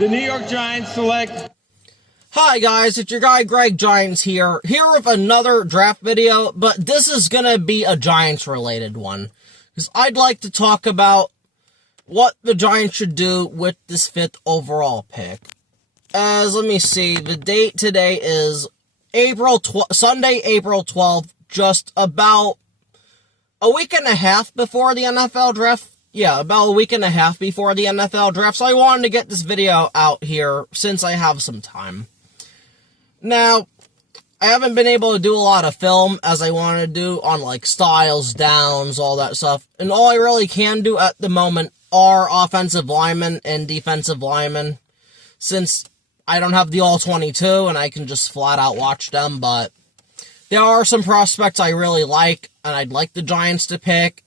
The New York Giants select... Hi guys, it's your guy Greg Giants here with another draft video, but this is gonna be a Giants related one, because I'd like to talk about what the Giants should do with this 5th overall pick. Let me see, the date today is Sunday, April 12th, just about a week and a half before the NFL draft. Yeah, about a week and a half before the NFL draft, so I wanted to get this video out here since I have some time. Now, I haven't been able to do a lot of film as I wanted to do on, like, styles, downs, all that stuff. And all I really can do at the moment are offensive linemen and defensive linemen, since I don't have the all-22 and I can just flat out watch them. But there are some prospects I really like, and I'd like the Giants to pick.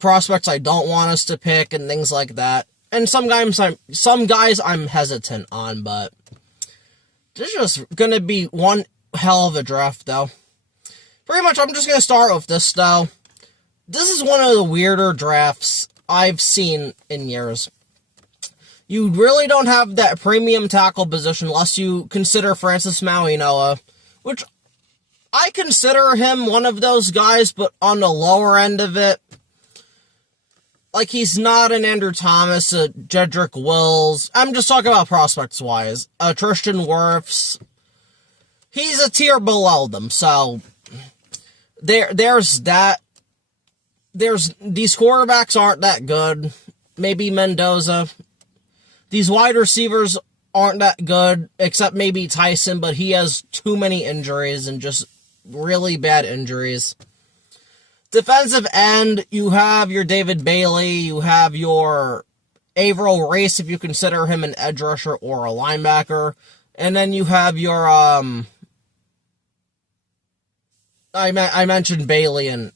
Prospects I don't want us to pick, and things like that. And some guys I'm hesitant on, but... this is just going to be one hell of a draft, though. Pretty much, I'm just going to start with this, though. This is one of the weirder drafts I've seen in years. You really don't have that premium tackle position unless you consider Francis Mauigoa, which I consider him one of those guys, but on the lower end of it. Like, he's not an Andrew Thomas, a Jedrick Wills. I'm just talking about prospects-wise. Tristan Wirfs. He's a tier below them, so... There's that. These quarterbacks aren't that good. Maybe Mendoza. These wide receivers aren't that good, except maybe Tyson, but he has too many injuries, and just really bad injuries. Defensive end, you have your David Bailey, you have your Averill Race, if you consider him an edge rusher or a linebacker, and then you have your, I mentioned Bailey and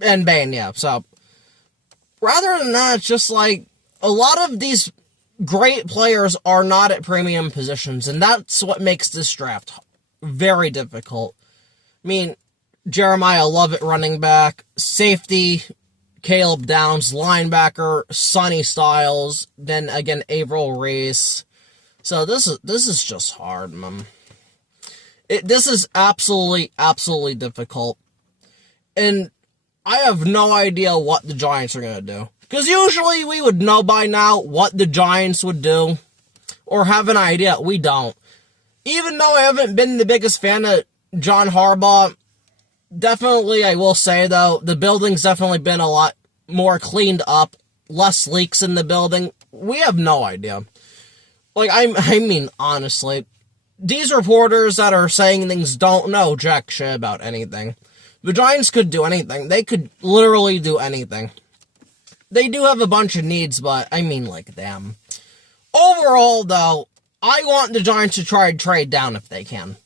Bain, yeah, so, rather than that, it's just like, a lot of these great players are not at premium positions, and that's what makes this draft very difficult. I mean, Jeremiah Lovett running back, safety, Caleb Downs, linebacker, Sonny Styles, then again Averill Race. So this is just hard, man. This is absolutely difficult. And I have no idea what the Giants are going to do. Because usually we would know by now what the Giants would do, or have an idea. We don't. Even though I haven't been the biggest fan of John Harbaugh, definitely I will say, though, the building's definitely been a lot more cleaned up, less leaks in the building. We have no idea. Like, I mean, honestly, these reporters that are saying things don't know jack shit about anything. The Giants could do anything. They could literally do anything. They do have a bunch of needs, but, I mean, like, damn. Overall, though, I want the Giants to try and trade down if they can.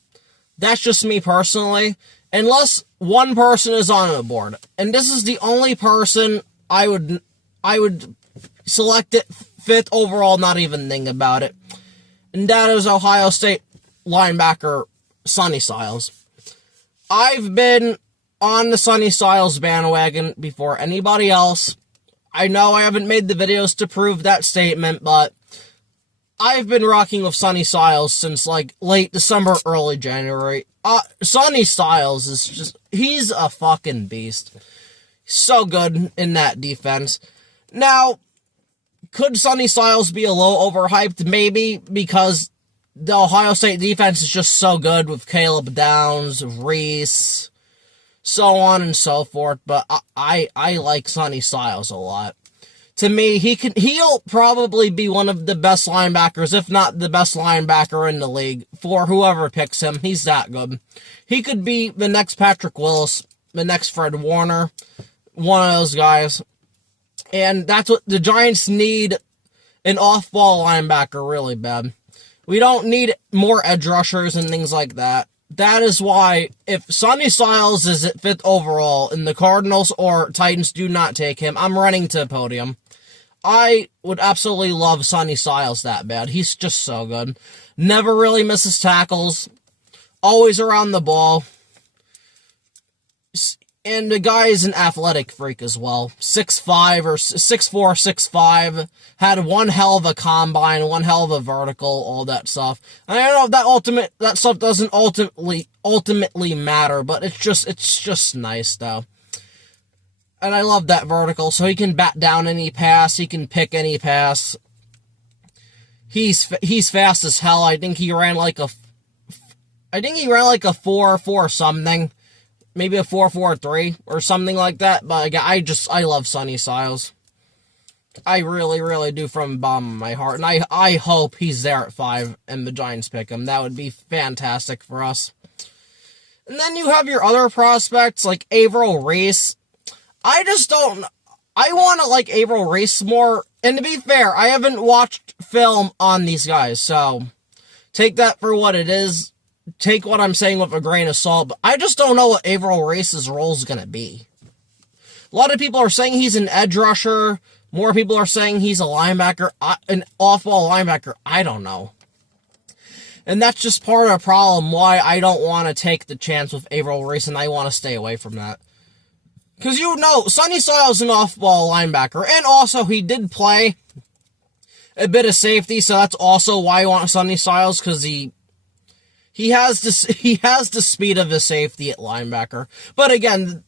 That's just me personally. Unless one person is on the board. And this is the only person I would select it 5th overall, not even think about it. And that is Ohio State linebacker Sonny Styles. I've been on the Sonny Styles bandwagon before anybody else. I know I haven't made the videos to prove that statement, but I've been rocking with Sonny Styles since, like, late December, early January. Sonny Styles is just, he's a fucking beast. So good in that defense. Now, could Sonny Styles be a little overhyped? Maybe, because the Ohio State defense is just so good with Caleb Downs, Reese, so on and so forth, but I like Sonny Styles a lot. To me, he'll probably be one of the best linebackers, if not the best linebacker in the league, for whoever picks him. He's that good. He could be the next Patrick Willis, the next Fred Warner, one of those guys. And that's what the Giants need, an off-ball linebacker really bad. We don't need more edge rushers and things like that. That is why, if Sonny Styles is at 5th overall and the Cardinals or Titans do not take him, I'm running to the podium. I would absolutely love Sonny Styles that bad. He's just so good. Never really misses tackles. Always around the ball. And the guy is an athletic freak as well. 6'5" or 6'4", 6'5". Had one hell of a combine, one hell of a vertical, all that stuff. And I don't know if that stuff doesn't ultimately matter, but it's just nice though. And I love that vertical, so he can bat down any pass, he can pick any pass. He's fast as hell. I think he ran like a 4.4 something. Maybe a 4.43 or something like that. But again, I love Sonny Styles. I really, really do from the bottom of my heart. And I hope he's there at 5 and the Giants pick him. That would be fantastic for us. And then you have your other prospects like Avril Reese. I want to like Avril Reese more. And to be fair, I haven't watched film on these guys. So take that for what it is. Take what I'm saying with a grain of salt, but I just don't know what Avril Reese's role is going to be. A lot of people are saying he's an edge rusher. More people are saying he's a linebacker, an off-ball linebacker. I don't know. And that's just part of the problem why I don't want to take the chance with Avril Reese, and I want to stay away from that. Because Sonny Styles is an off-ball linebacker, and also he did play a bit of safety, so that's also why I want Sonny Styles, because he has the speed of a safety at linebacker. But again,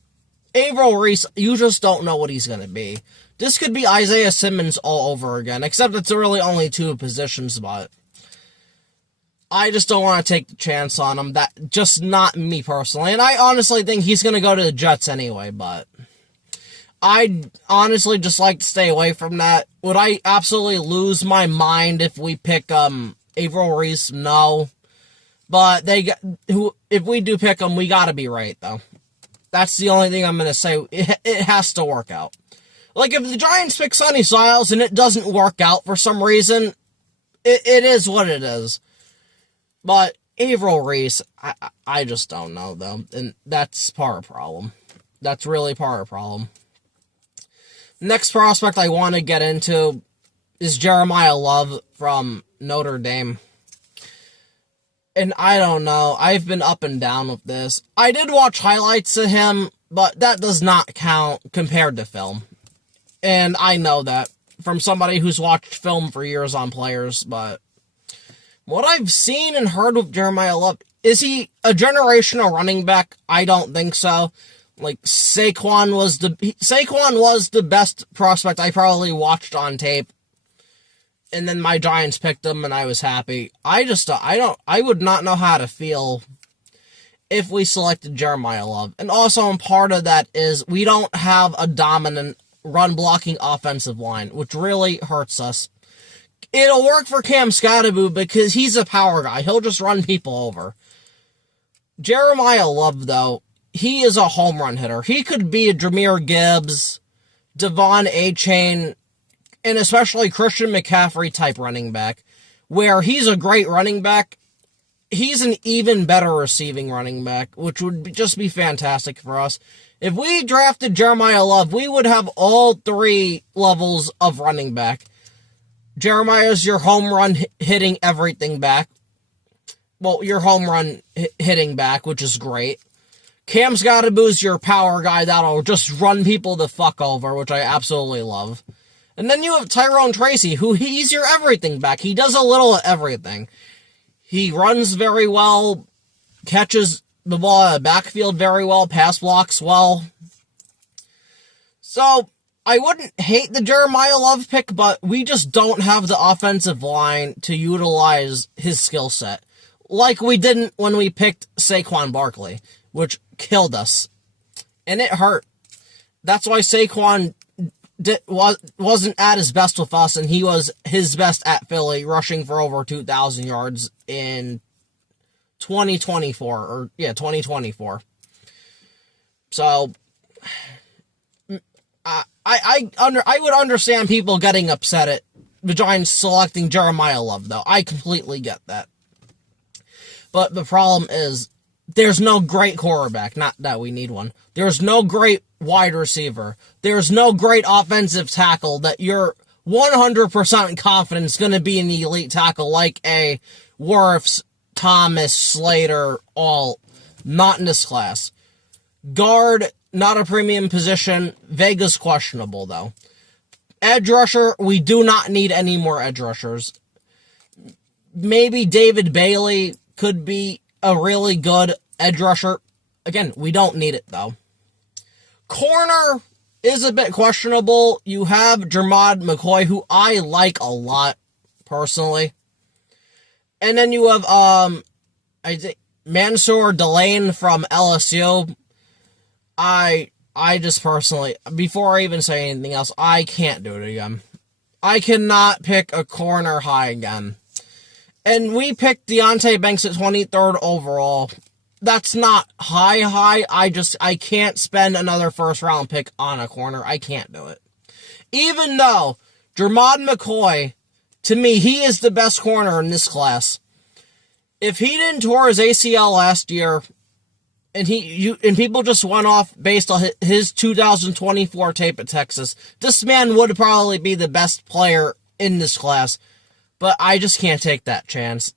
Avril Reese, you just don't know what he's going to be. This could be Isaiah Simmons all over again, except it's really only 2 positions, but I just don't want to take the chance on him. That just not me personally. And I honestly think he's going to go to the Jets anyway, but I'd honestly just like to stay away from that. Would I absolutely lose my mind if we pick Avril Reese? No. But if we do pick them, we gotta be right, though. That's the only thing I'm gonna say. It has to work out. Like, if the Giants pick Sonny Styles and it doesn't work out for some reason, it is what it is. But Avril Reese, I just don't know, though. And that's part of the problem. That's really part of the problem. Next prospect I want to get into is Jeremiah Love from Notre Dame. And I don't know, I've been up and down with this. I did watch highlights of him, but that does not count compared to film. And I know that from somebody who's watched film for years on players, but what I've seen and heard with Jeremiah Love, is he a generational running back? I don't think so. Like, Saquon was the best prospect I probably watched on tape. And then my Giants picked him, and I was happy. I would not know how to feel if we selected Jeremiah Love. And also, part of that is we don't have a dominant run-blocking offensive line, which really hurts us. It'll work for Cam Skattebo because he's a power guy. He'll just run people over. Jeremiah Love, though, he is a home run hitter. He could be a Jahmyr Gibbs, Devon Achane, and especially Christian McCaffrey type running back, where he's a great running back. He's an even better receiving running back, which would just be fantastic for us. If we drafted Jeremiah Love, we would have all 3 levels of running back. Jeremiah's your home run hitting everything back. Well, your home run hitting back, which is great. Cam Skattebo's your power guy that'll just run people the fuck over, which I absolutely love. And then you have Tyrone Tracy, who he's your everything back. He does a little of everything. He runs very well, catches the ball out of the backfield very well, pass blocks well. So, I wouldn't hate the Jeremiah Love pick, but we just don't have the offensive line to utilize his skill set. Like we didn't when we picked Saquon Barkley, which killed us. And it hurt. That's why Saquon wasn't at his best with us, and he was his best at Philly, rushing for over 2,000 yards in 2024. So, I would understand people getting upset at the Giants selecting Jeremiah Love, though. I completely get that. But the problem is, there's no great quarterback. Not that we need one. There's no great wide receiver. There's no great offensive tackle that you're 100% confident is going to be an elite tackle like a Wirfs, Thomas, Slater, all. Not in this class. Guard, not a premium position. Vega's questionable, though. Edge rusher, we do not need any more edge rushers. Maybe David Bailey could be a really good edge rusher. Again, we don't need it, though. Corner is a bit questionable. You have Jermod McCoy, who I like a lot, personally. And then you have, I think, Mansour Delane from LSU. I just personally, before I even say anything else, I can't do it again. I cannot pick a corner high again. And we picked Deonte Banks at 23rd overall. That's not high. I can't spend another first round pick on a corner. I can't do it. Even though Jermod McCoy, to me, he is the best corner in this class. If he didn't tore his ACL last year, and people just went off based on his 2024 tape at Texas, this man would probably be the best player in this class. But I just can't take that chance.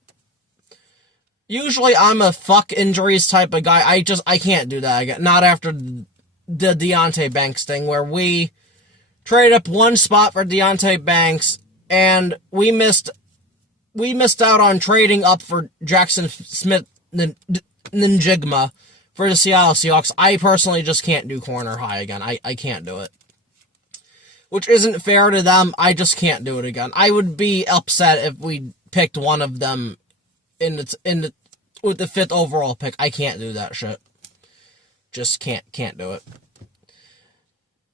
Usually I'm a fuck injuries type of guy. I can't do that again. Not after the Deonte Banks thing, where we traded up one spot for Deonte Banks, and we missed out on trading up for Jackson Smith Njigma for the Seattle Seahawks. I personally just can't do corner high again. I can't do it. Which isn't fair to them. I just can't do it again. I would be upset if we picked one of them with the 5th overall pick. I can't do that shit. Just can't do it.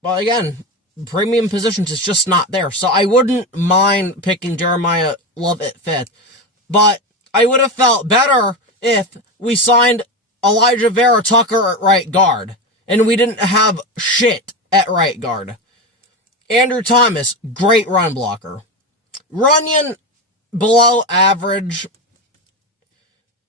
But again, premium positions is just not there. So I wouldn't mind picking Jeremiah Love at 5th. But I would have felt better if we signed Elijah Vera Tucker at right guard. And we didn't have shit at right guard. Andrew Thomas, great run blocker. Runyon, below average.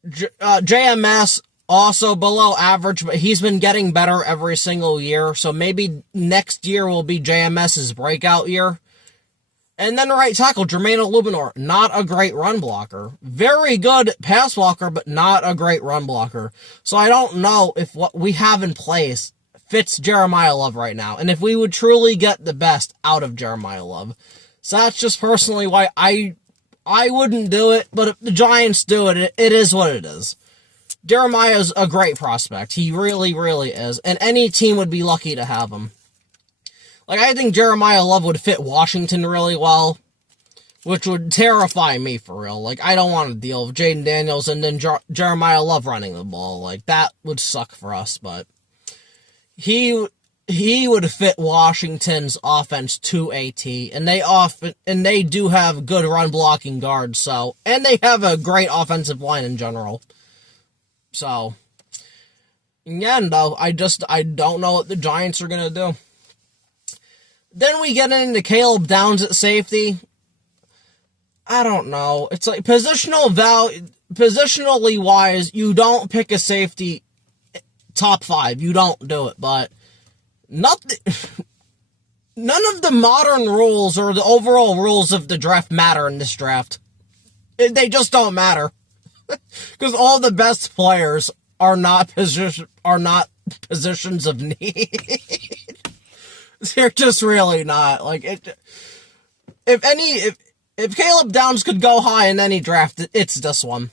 JMS, also below average, but he's been getting better every single year. So maybe next year will be JMS's breakout year. And then right tackle, Jermaine Illuminor, not a great run blocker. Very good pass blocker, but not a great run blocker. So I don't know if what we have in place fits Jeremiah Love right now, and if we would truly get the best out of Jeremiah Love. So that's just personally why I wouldn't do it, but if the Giants do it, it is what it is. Jeremiah's a great prospect. He really, really is, and any team would be lucky to have him. Like, I think Jeremiah Love would fit Washington really well, which would terrify me for real. Like, I don't want to deal with Jaden Daniels and then Jeremiah Love running the ball. Like, that would suck for us, but he would fit Washington's offense to a T, and they do have good run blocking guards, so, and they have a great offensive line in general. So, again, though, I don't know what the Giants are gonna do. Then we get into Caleb Downs at safety. I don't know. It's like positionally wise, you don't pick a safety top 5. You don't do it, but none of the modern rules or the overall rules of the draft matter in this draft. They just don't matter. Because all the best players are not positions of need. They're just really not. Like, if Caleb Downs could go high in any draft, it's this one.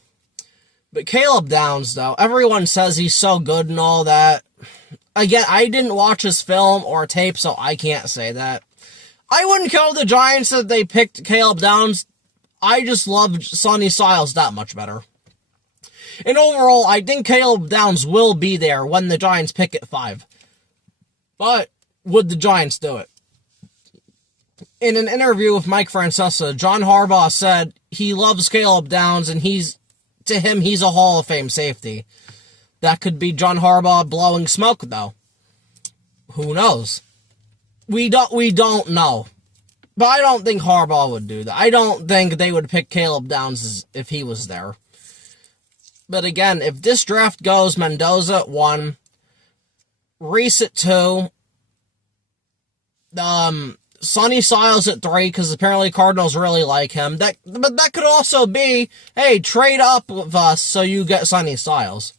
But Caleb Downs, though, everyone says he's so good and all that. Again, I didn't watch his film or tape, so I can't say that. I wouldn't kill the Giants that they picked Caleb Downs. I just love Sonny Styles that much better. And overall, I think Caleb Downs will be there when the Giants pick at 5. But would the Giants do it? In an interview with Mike Francesa, John Harbaugh said he loves Caleb Downs, and to him, he's a Hall of Fame safety. That could be John Harbaugh blowing smoke, though. Who knows? We don't know. But I don't think Harbaugh would do that. I don't think they would pick Caleb Downs if he was there. But again, if this draft goes Mendoza at 1, Reese at 2, Sonny Styles at 3, because apparently Cardinals really like him. But that could also be, hey, trade up with us so you get Sonny Styles.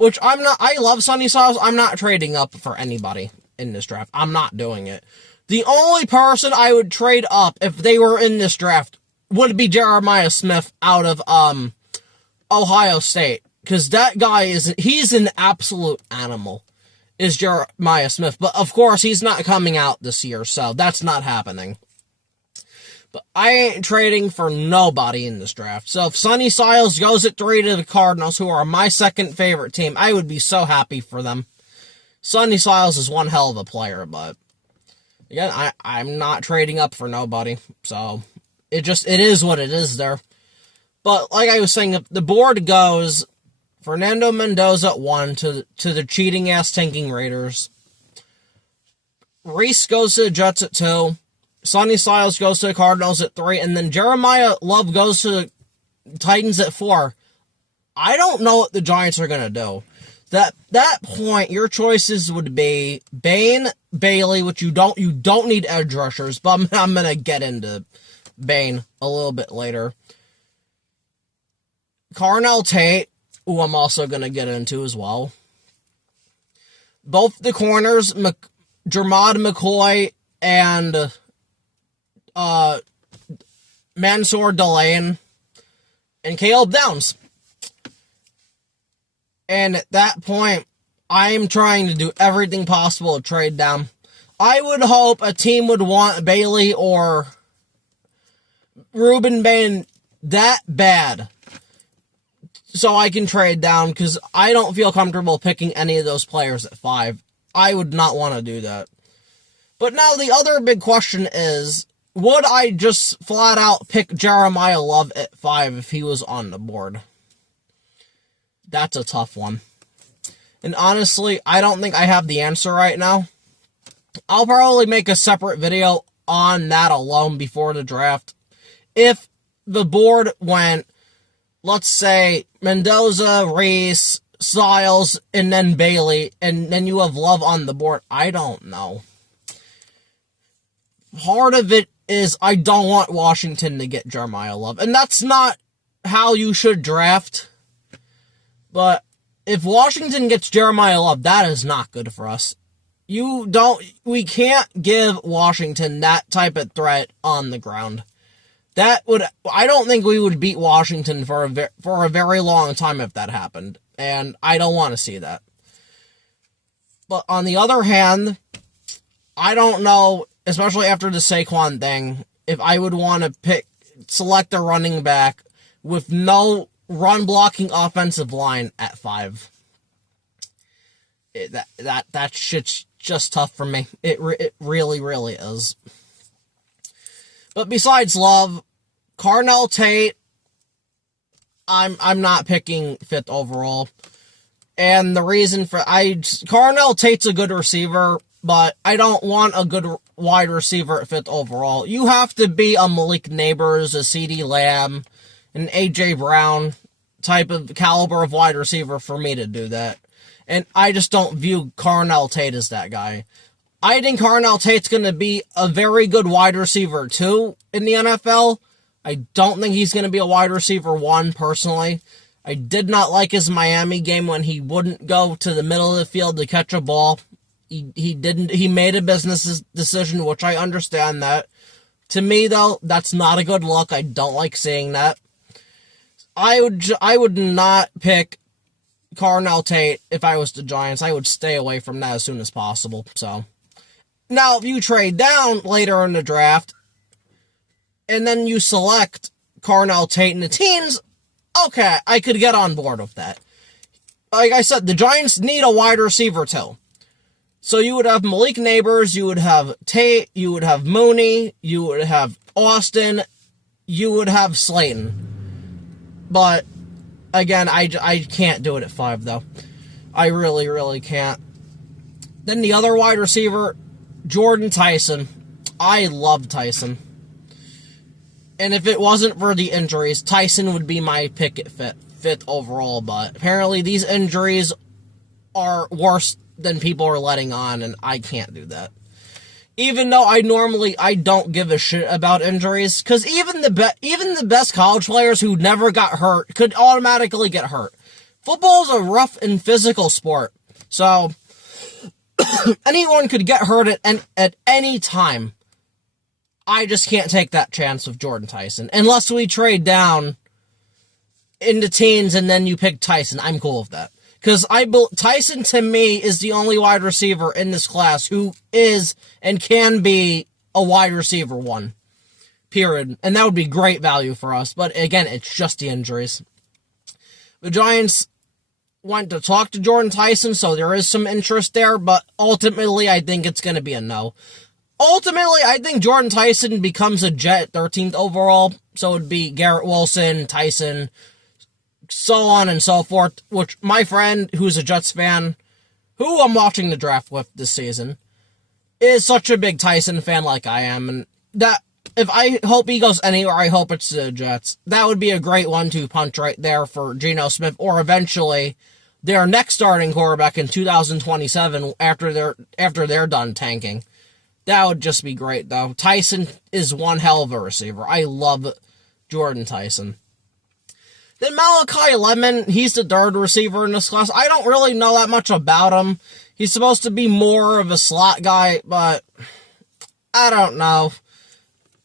which I'm not, I love Sonny Styles. I'm not trading up for anybody in this draft. I'm not doing it. The only person I would trade up if they were in this draft would be Jeremiah Smith out of Ohio State. Because that guy he's an absolute animal, is Jeremiah Smith. But of course, he's not coming out this year, so that's not happening. But I ain't trading for nobody in this draft. So if Sonny Styles goes at 3 to the Cardinals, who are my second favorite team, I would be so happy for them. Sonny Styles is one hell of a player, but again, I'm not trading up for nobody. So it is what it is there. But like I was saying, the board goes Fernando Mendoza at 1 to the cheating-ass tanking Raiders. Reese goes to the Jets at 2. Sonny Styles goes to the Cardinals at 3. And then Jeremiah Love goes to the Titans at 4. I don't know what the Giants are going to do. That point, your choices would be Bane, Bailey, which you don't need edge rushers, but I'm going to get into Bane a little bit later. Carnell Tate, who I'm also going to get into as well. Both the corners, Jermod McCoy and Mansour Delane, and Caleb Downs. And at that point, I am trying to do everything possible to trade down. I would hope a team would want Bailey or Ruben Bain that bad so I can trade down, because I don't feel comfortable picking any of those players at 5. I would not want to do that. But now the other big question is, would I just flat out pick Jeremiah Love at 5 if he was on the board? That's a tough one. And honestly, I don't think I have the answer right now. I'll probably make a separate video on that alone before the draft. If the board went, let's say, Mendoza, Reese, Styles, and then Bailey, and then you have Love on the board, I don't know. Part of it is I don't want Washington to get Jeremiah Love. And that's not how you should draft. But if Washington gets Jeremiah Love, that is not good for us. We can't give Washington that type of threat on the ground. I don't think we would beat Washington for a very long time if that happened. And I don't want to see that. But on the other hand, I don't know, especially after the Saquon thing, if I would want to select a running back with no run-blocking offensive line at 5. That shit's just tough for me. It really, really is. But besides Love, Carnell Tate, I'm not picking 5th overall. And the reason for Carnell Tate's a good receiver, but I don't want a good wide receiver at 5th overall. You have to be a Malik Neighbors, a CeeDee Lamb, an A.J. Brown type of caliber of wide receiver for me to do that. And I just don't view Carnell Tate as that guy. I think Carnell Tate's going to be a very good wide receiver, too, in the NFL. I don't think he's going to be a wide receiver 1, personally. I did not like his Miami game when he wouldn't go to the middle of the field to catch a ball. He made a business decision, which I understand that. To me, though, that's not a good look. I don't like seeing that. I would not pick Carnell Tate if I was the Giants. I would stay away from that as soon as possible. So now, if you trade down later in the draft, and then you select Carnell Tate in the teens, okay, I could get on board with that. Like I said, the Giants need a wide receiver too. So you would have Malik Neighbors, you would have Tate, you would have Mooney, you would have Austin, you would have Slayton. But, again, I can't do it at 5, though. I really, really can't. Then the other wide receiver, Jordan Tyson. I love Tyson. And if it wasn't for the injuries, Tyson would be my pick at 5th overall. But apparently these injuries are worse than people are letting on, and I can't do that. Even though I don't give a shit about injuries, because even the best college players who never got hurt could automatically get hurt. Football is a rough and physical sport. So, anyone could get hurt at any time. I just can't take that chance with Jordan Tyson. Unless we trade down into teens and then you pick Tyson. I'm cool with that. Because Tyson, to me, is the only wide receiver in this class who is and can be a wide receiver one. Period. And that would be great value for us. But again, it's just the injuries. The Giants went to talk to Jordan Tyson, so there is some interest there. But ultimately, I think it's going to be a no. Ultimately, I think Jordan Tyson becomes a Jet 13th overall. So it would be Garrett Wilson, Tyson, so on and so forth, which my friend, who's a Jets fan, who I'm watching the draft with this season, is such a big Tyson fan like I am, and that, if I hope he goes anywhere, I hope it's the Jets. That would be a great 1-2 punch right there for Geno Smith, or eventually their next starting quarterback in 2027 after they're done tanking. That would just be great, though. Tyson is one hell of a receiver. I love Jordan Tyson. Then Malachi Lemon, he's the third receiver in this class. I don't really know that much about him. He's supposed to be more of a slot guy, but I don't know.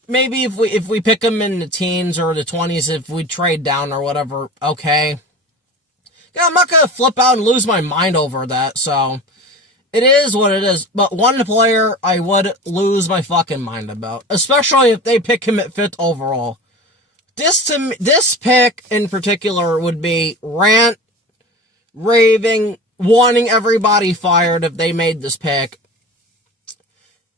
Maybe if we pick him in the teens or the 20s, if we trade down or whatever, okay. Yeah, I'm not going to flip out and lose my mind over that, so it is what it is. But one player I would lose my fucking mind about, especially if they pick him at 5th overall. This pick in particular would be rant, raving, wanting everybody fired if they made this pick.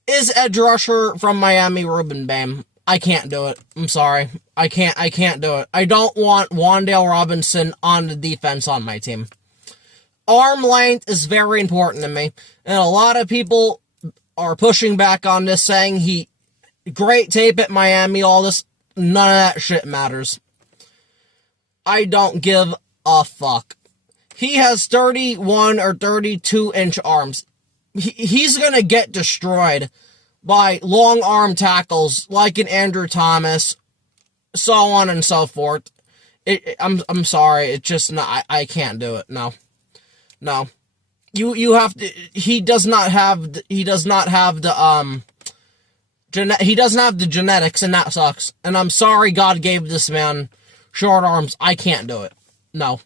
Is edge rusher from Miami Ruben Bain. I can't do it. I'm sorry. I can't do it. I don't want Wan'Dale Robinson on the defense on my team. Arm length is very important to me. And a lot of people are pushing back on this, saying great tape at Miami, all this. None of that shit matters. I don't give a fuck. He has 31 or 32-inch arms. He's going to get destroyed by long arm tackles like an Andrew Thomas, so on and so forth. I'm sorry. It's just not, I can't do it. No. You have to, he doesn't have the genetics, and that sucks. And I'm sorry God gave this man short arms. I can't do it. No.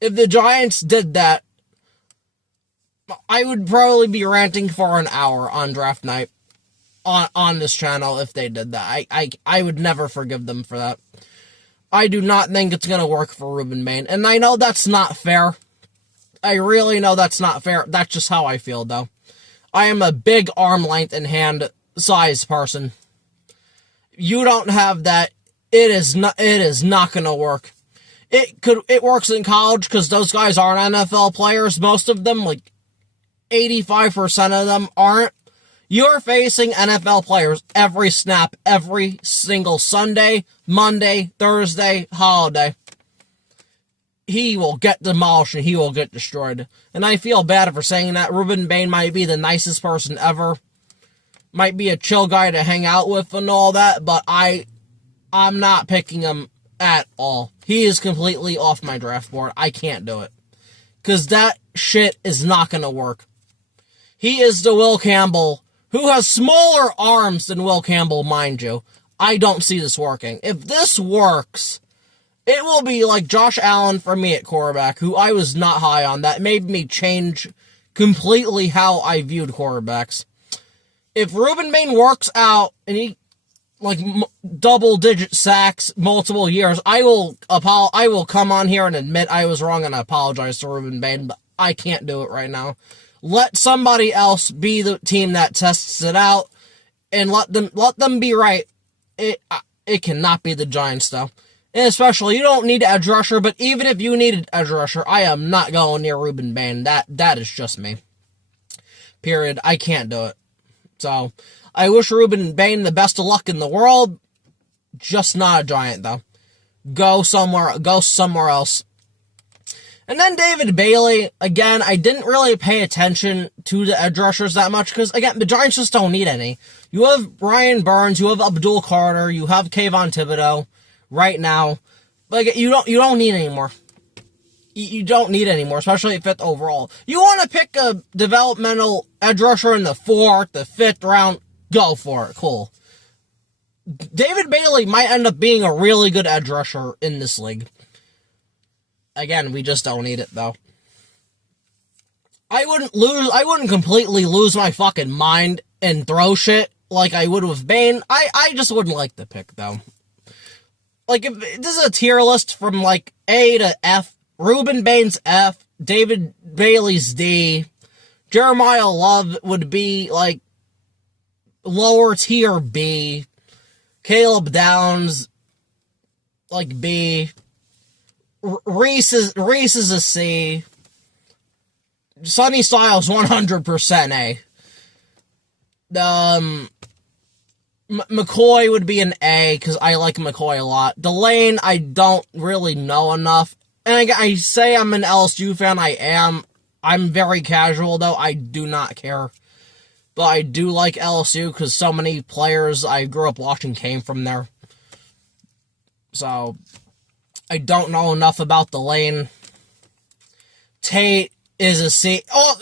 If the Giants did that, I would probably be ranting for an hour on draft night on this channel if they did that. I would never forgive them for that. I do not think it's going to work for Ruben Bain. And I know that's not fair. I really know that's not fair. That's just how I feel, though. I am a big arm length and hand size person. You don't have that. It is not going to work. It works in college because those guys aren't NFL players. Most of them, like 85% of them, aren't. You're facing NFL players every snap, every single Sunday, Monday, Thursday, holiday. He will get demolished and he will get destroyed. And I feel bad for saying that. Ruben Bain might be the nicest person ever. Might be a chill guy to hang out with and all that, but I'm not picking him at all. He is completely off my draft board. I can't do it. Because that shit is not going to work. He is the Will Campbell, who has smaller arms than Will Campbell, mind you. I don't see this working. If this works, it will be like Josh Allen for me at quarterback, who I was not high on. That made me change completely how I viewed quarterbacks. If Ruben Bain works out and he double-digit sacks multiple years, I will come on here and admit I was wrong and I apologize to Ruben Bain, but I can't do it right now. Let somebody else be the team that tests it out, and let them be right. It cannot be the Giants, though. And especially, you don't need edge rusher, but even if you needed edge rusher, I am not going near Ruben Bain. That is just me. Period. I can't do it. So, I wish Ruben Bain the best of luck in the world. Just not a Giant, though. Go somewhere else. And then David Bailey, again, I didn't really pay attention to the edge rushers that much, because, again, the Giants just don't need any. You have Brian Burns, you have Abdul Carter, you have Kayvon Thibodeau right now. But you don't need any more. You don't need anymore, especially at 5th overall. You want to pick a developmental edge rusher in the 4th, the 5th round, go for it. Cool. David Bailey might end up being a really good edge rusher in this league. Again, we just don't need it, though. I wouldn't completely lose my fucking mind and throw shit like I would with Bane. I just wouldn't like the pick, though. Like, if this is a tier list from, like, A to F, Ruben Bane's F, David Bailey's D, Jeremiah Love would be, like, lower tier B, Caleb Downs, like, B, Reese is a C, Sonny Styles 100% A. McCoy would be an A, because I like McCoy a lot. Delane, I don't really know enough. And I say I'm an LSU fan, I am. I'm very casual, though. I do not care. But I do like LSU, because so many players I grew up watching came from there. So, I don't know enough about Delane. Tate is a C. Oh,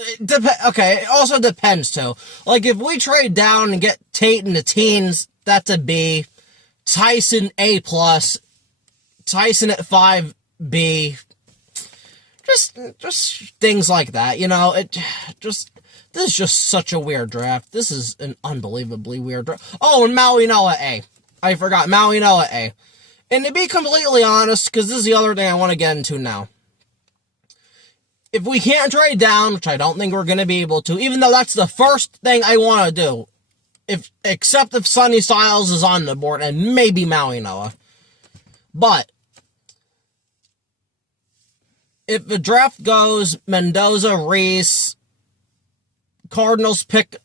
okay, it also depends, too. Like, if we trade down and get Tate in the teens, that's a B. Tyson, A+. Tyson at 5, B. Just things like that, you know? This is just such a weird draft. This is an unbelievably weird draft. Oh, and Maui Noah, A. I forgot, Maui Noah, A. And to be completely honest, because this is the other thing I want to get into now. If we can't trade down, which I don't think we're going to be able to, even though that's the first thing I want to do, except if Sonny Styles is on the board, and maybe Maui Noah. But, if the draft goes Mendoza, Reese, Cardinals pick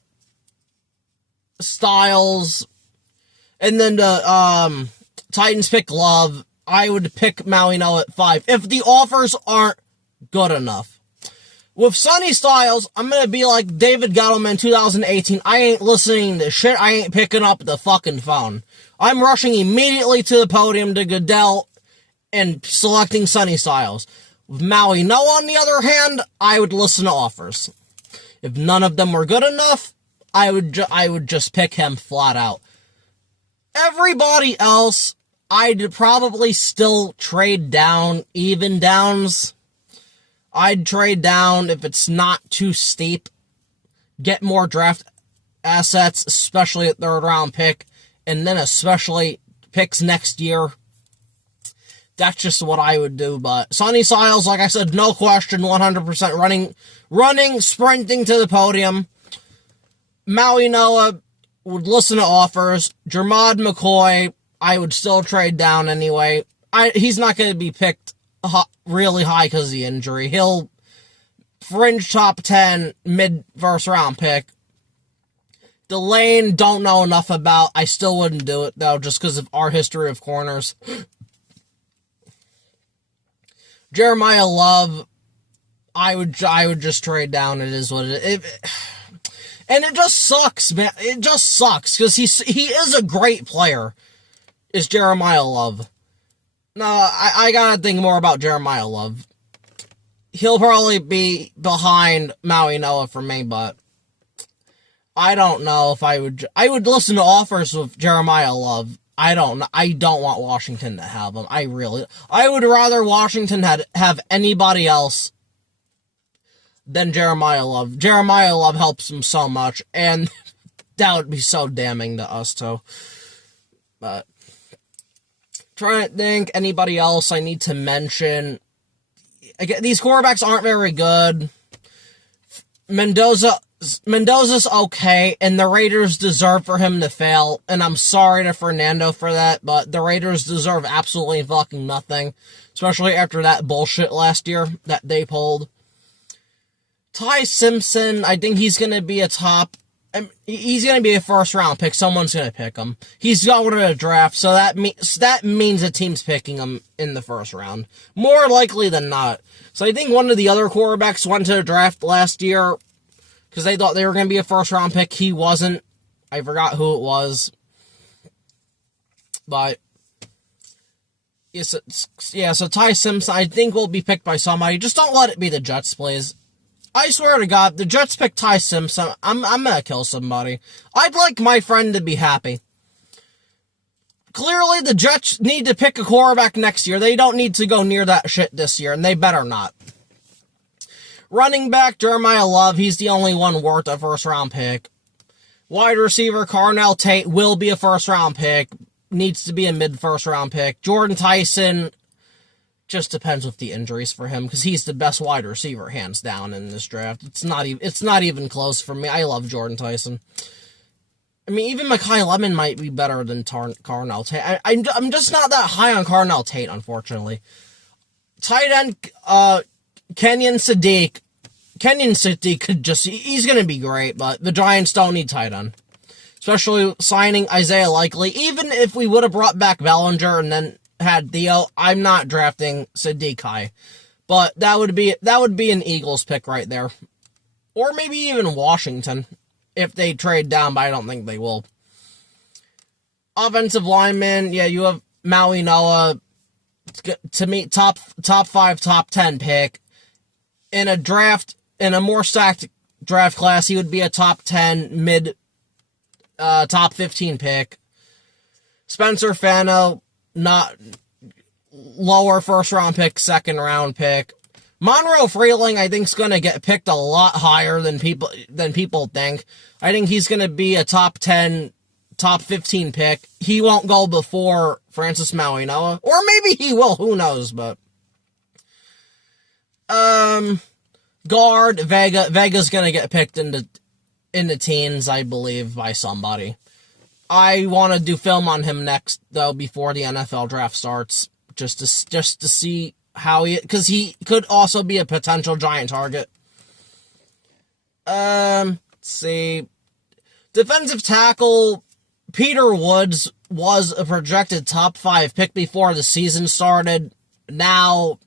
Styles, and then the Titans pick Love, I would pick Maui Noah at 5. If the offers aren't good enough. With Sonny Styles, I'm gonna be like David Gettleman in 2018. I ain't listening to shit. I ain't picking up the fucking phone. I'm rushing immediately to the podium to Goodell and selecting Sonny Styles. With Maui Noah, on the other hand, I would listen to offers. If none of them were good enough, I would just pick him flat out. Everybody else, I'd probably still trade down, even downs. I'd trade down if it's not too steep. Get more draft assets, especially at 3rd round pick, and then especially picks next year. That's just what I would do, but Sonny Styles, like I said, no question, 100% running, sprinting to the podium. Maui Noah would listen to offers. Jermod McCoy, I would still trade down anyway. He's not going to be picked really high because of the injury. He'll fringe top 10, mid-first round pick. Delane, don't know enough about. I still wouldn't do it, though, just because of our history of corners. Jeremiah Love, I would just trade down. It is what it is. And it just sucks, man. It just sucks, because he is a great player, is Jeremiah Love. No, I gotta think more about Jeremiah Love. He'll probably be behind Maui Noah for me, but I don't know if I would listen to offers with Jeremiah Love. I don't want Washington to have him. I would rather Washington have anybody else than Jeremiah Love. Jeremiah Love helps him so much, and that would be so damning to us too. But trying to think anybody else I need to mention. Again, these quarterbacks aren't very good. Mendoza's okay, and the Raiders deserve for him to fail, and I'm sorry to Fernando for that, but the Raiders deserve absolutely fucking nothing, especially after that bullshit last year that they pulled. Ty Simpson, I think he's going to be he's going to be a first-round pick. Someone's going to pick him. He's going to the draft, so that means the team's picking him in the first round. More likely than not. So I think one of the other quarterbacks went to the draft last year because they thought they were going to be a first-round pick. He wasn't. I forgot who it was. But So Ty Simpson, I think, will be picked by somebody. Just don't let it be the Jets, please. I swear to God, the Jets pick Ty Simpson, I'm gonna kill somebody. I'd like my friend to be happy. Clearly, the Jets need to pick a quarterback next year. They don't need to go near that shit this year, and they better not. Running back, Jeremiah Love, he's the only one worth a first-round pick. Wide receiver, Carnell Tate, will be a first-round pick. Needs to be a mid-first-round pick. Jordan Tyson, just depends with the injuries for him, because he's the best wide receiver, hands down, in this draft. It's not even close for me. I love Jordan Tyson. I mean, even Mekhi Lemon might be better than Carnell Tate. I'm just not that high on Carnell Tate, unfortunately. Tight end, Kenyon Sadiq. Kenyon Sadiq he's going to be great, but the Giants don't need tight end. Especially signing Isaiah Likely. Even if we would have brought back Bellinger and then had Theo, I'm not drafting Sadiq high. But that would be an Eagles pick right there. Or maybe even Washington, if they trade down, but I don't think they will. Offensive lineman, yeah, you have Maui Noah. To me, top 5, top 10 pick. In a more stacked draft class, he would be a top 10, top 15 pick. Spencer Fano, not lower first round pick, second round pick. Monroe Freeling, I think, is going to get picked a lot higher than people think. I think he's going to be a top 10, top 15 pick. He won't go before Francis Mauigoa, or maybe he will. Who knows? But guard Vega. Vega's going to get picked in the teens, I believe, by somebody. I want to do film on him next, though, before the NFL draft starts, just to see how because he could also be a potential Giant target. Let's see. Defensive tackle, Peter Woods was a projected top 5 pick before the season started. Now,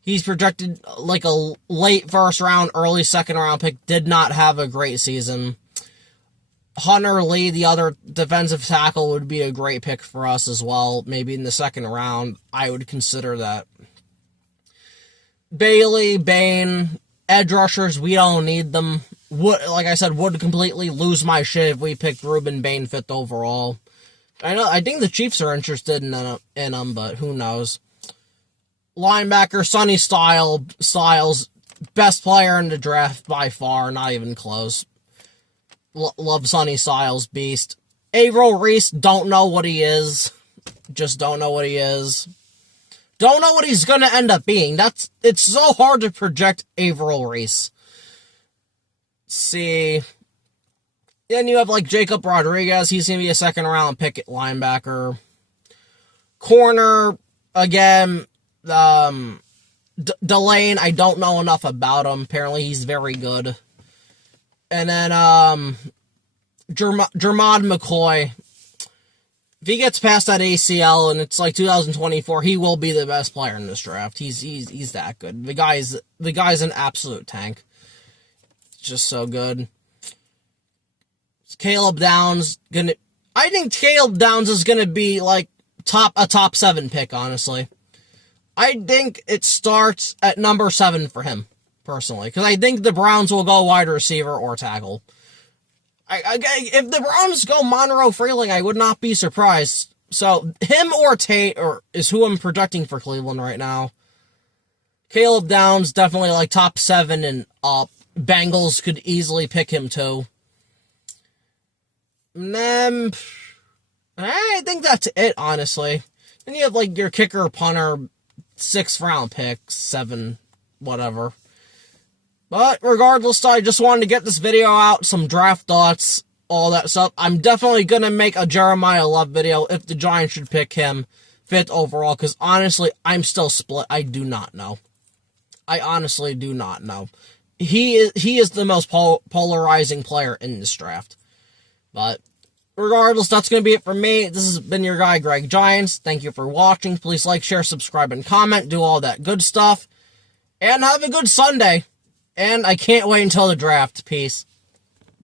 he's projected like a late first round, early second round pick. Did not have a great season. Hunter Lee, the other defensive tackle, would be a great pick for us as well. Maybe in the second round, I would consider that. Bailey, Bain, edge rushers, we don't need them. Like I said, would completely lose my shit if we picked Ruben Bain 5th overall. I think the Chiefs are interested in him, but who knows. Linebacker, Sonny Styles, best player in the draft by far, not even close. Love Sonny Styles, beast. Averill Reese, don't know what he is. Just don't know what he is. Don't know what he's going to end up being. It's so hard to project Averill Reese. Let's see. Then you have like Jacob Rodriguez. He's going to be a second round pick at linebacker. Corner, again, Delane, I don't know enough about him. Apparently he's very good. And then Jermod McCoy. If he gets past that ACL and it's like 2024, he will be the best player in this draft. He's that good. The guy's an absolute tank. Just so good. Caleb Downs I think Caleb Downs is gonna be like a top 7 pick, honestly. I think it starts at number 7 for him, personally, because I think the Browns will go wide receiver or tackle. If the Browns go Monroe Freeling, I would not be surprised. So, him or Tate is who I'm projecting for Cleveland right now. Caleb Downs, definitely like top 7 and up. Bengals could easily pick him too. And then, I think that's it, honestly. Then you have like your kicker, punter, 6th round pick, 7, whatever. But regardless, I just wanted to get this video out, some draft thoughts, all that stuff. I'm definitely going to make a Jeremiah Love video if the Giants should pick him 5th overall, because honestly, I'm still split. I do not know. I honestly do not know. He is the most polarizing player in this draft. But regardless, that's going to be it for me. This has been your guy, Greg Giants. Thank you for watching. Please like, share, subscribe, and comment. Do all that good stuff. And have a good Sunday. And I can't wait until the draft. Peace.